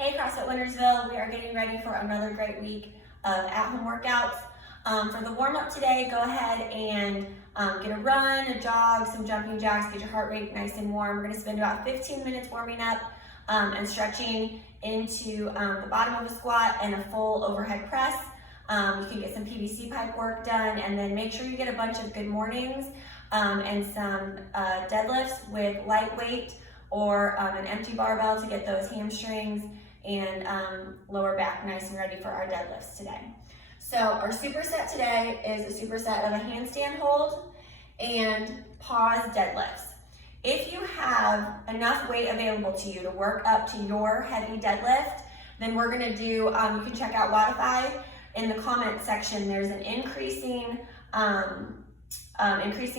Hey CrossFit Wintersville, we are getting ready for another great week of at-home workouts. For the warm-up today, go ahead and get a run, a jog, some jumping jacks, get your heart rate nice and warm. We're going to spend about 15 minutes warming up and stretching into the bottom of a squat and a full overhead press. You can get some PVC pipe work done, and then make sure you get a bunch of good mornings and some deadlifts with lightweight or an empty barbell to get those hamstrings and lower back nice and ready for our deadlifts today. So our superset today is a superset of a handstand hold and pause deadlifts. If you have enough weight available to you to work up to your heavy deadlift, then we're gonna do, you can check out Wattify. In the comment section, there's an increasing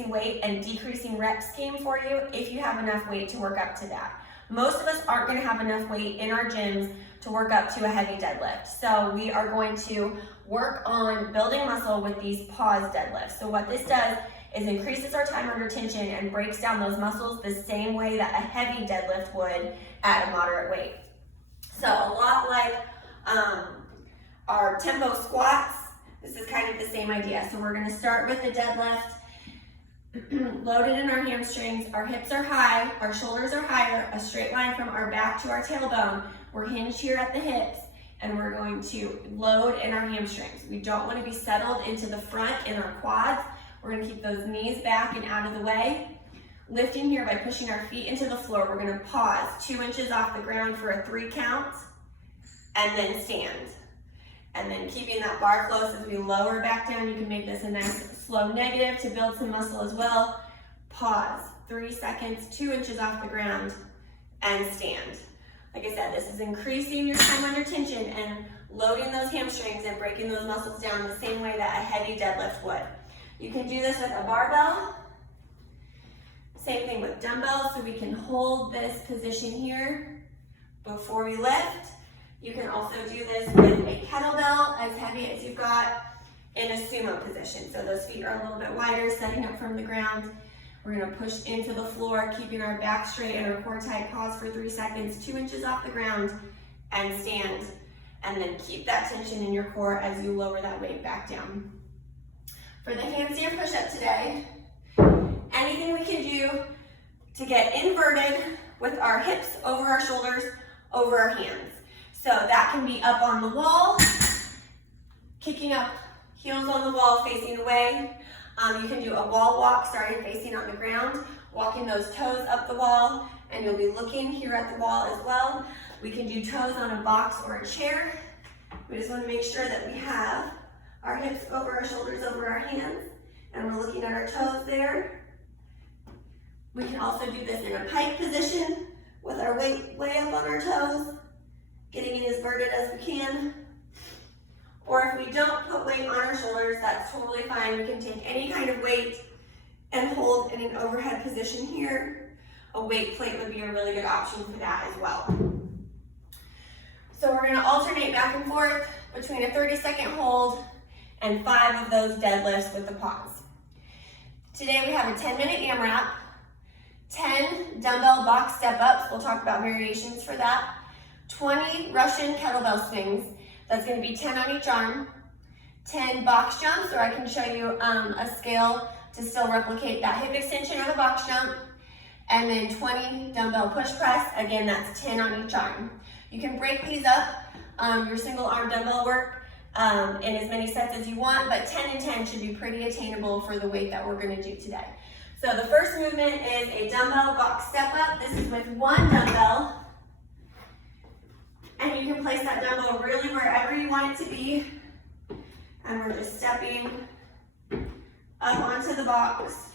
weight and decreasing rep scheme for you if you have enough weight to work up to that. Most of us aren't going to have enough weight in our gyms to work up to a heavy deadlift. So we are going to work on building muscle with these pause deadlifts. So what this does is increases our time under tension and breaks down those muscles the same way that a heavy deadlift would at a moderate weight. So a lot like our tempo squats, this is kind of the same idea. So we're going to start with the deadlift. Loaded in our hamstrings, our hips are high, our shoulders are higher, a straight line from our back to our tailbone. We're hinged here at the hips, and we're going to load in our hamstrings. We don't want to be settled into the front in our quads. We're going to keep those knees back and out of the way. Lifting here by pushing our feet into the floor. We're going to pause 2 inches off the ground for a 3 count, and then stand. And then keeping that bar close as we lower back down. You can make this a nice slow negative to build some muscle as well. Pause, 3 seconds, 2 inches off the ground, and stand. Like I said, this is increasing your time under tension and loading those hamstrings and breaking those muscles down the same way that a heavy deadlift would. You can do this with a barbell. Same thing with dumbbells, so we can hold this position here before we lift. You can also do this with a kettlebell, as heavy as you've got, in a sumo position. So those feet are a little bit wider, setting up from the ground. We're gonna push into the floor, keeping our back straight and our core tight. Pause for 3 seconds, 2 inches off the ground, and stand. And then keep that tension in your core as you lower that weight back down. For the handstand push-up today, anything we can do to get inverted with our hips over our shoulders, over our hands. So that can be up on the wall, kicking up, heels on the wall, facing away. You can do a wall walk, starting facing on the ground, walking those toes up the wall, and you'll be looking here at the wall as well. We can do toes on a box or a chair. We just want to make sure that we have our hips over our shoulders, over our hands, and we're looking at our toes there. We can also do this in a pike position with our weight way up on our toes, getting it as inverted as we can. Or if we don't put weight on our shoulders, that's totally fine. We can take any kind of weight and hold in an overhead position here. A weight plate would be a really good option for that as well. So we're gonna alternate back and forth between a 30-second hold and 5 of those deadlifts with the pause. Today we have a 10-minute AMRAP, 10 dumbbell box step-ups. We'll talk about variations for that. 20 Russian kettlebell swings. That's going to be 10 on each arm. 10 box jumps, or I can show you a scale to still replicate that hip extension of a box jump. And then 20 dumbbell push press. Again, that's 10 on each arm. You can break these up, your single arm dumbbell work, in as many sets as you want, but 10 and 10 should be pretty attainable for the weight that we're going to do today. So the first movement is a dumbbell box step up. This is with 1 dumbbell. And you can place that dumbbell really wherever you want it to be. And we're just stepping up onto the box.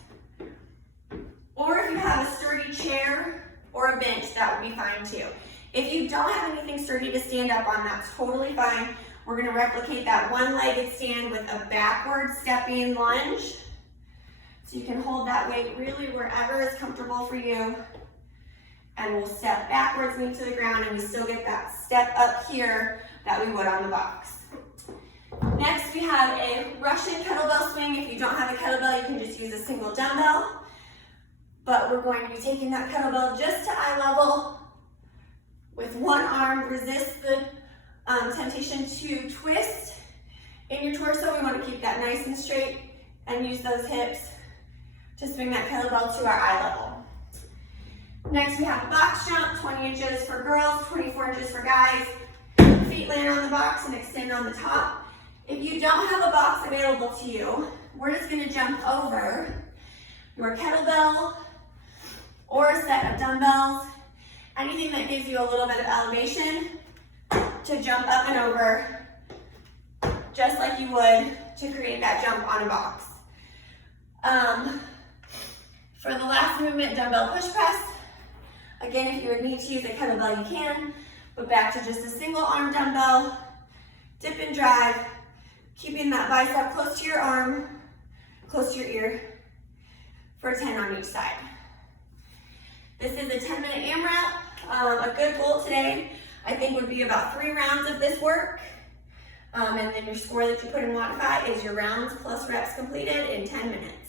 Or if you have a sturdy chair or a bench, that would be fine too. If you don't have anything sturdy to stand up on, that's totally fine. We're gonna replicate that one-legged stand with a backward stepping lunge. So you can hold that weight really wherever is comfortable for you. And we'll step backwards, knee to the ground, and we still get that step up here that we would on the box. Next, we have a Russian kettlebell swing. If you don't have a kettlebell, you can just use a single dumbbell. But we're going to be taking that kettlebell just to eye level, With one arm, resist the temptation to twist in your torso. We want to keep that nice and straight and use those hips to swing that kettlebell to our eye level. Next, we have a box jump, 20 inches for girls, 24 inches for guys. Feet land on the box and extend on the top. If you don't have a box available to you, we're just going to jump over your kettlebell or a set of dumbbells, anything that gives you a little bit of elevation to jump up and over, just like you would to create that jump on a box. For the last movement, dumbbell push press. Again, if you would need to use a kettlebell, you can, but back to just a single arm dumbbell, dip and drive, keeping that bicep close to your arm, close to your ear, for 10 on each side. This is a 10-minute AMRAP. A good goal today, I think, would be about 3 rounds of this work. And then your score that you put in Modify is your rounds plus reps completed in 10 minutes.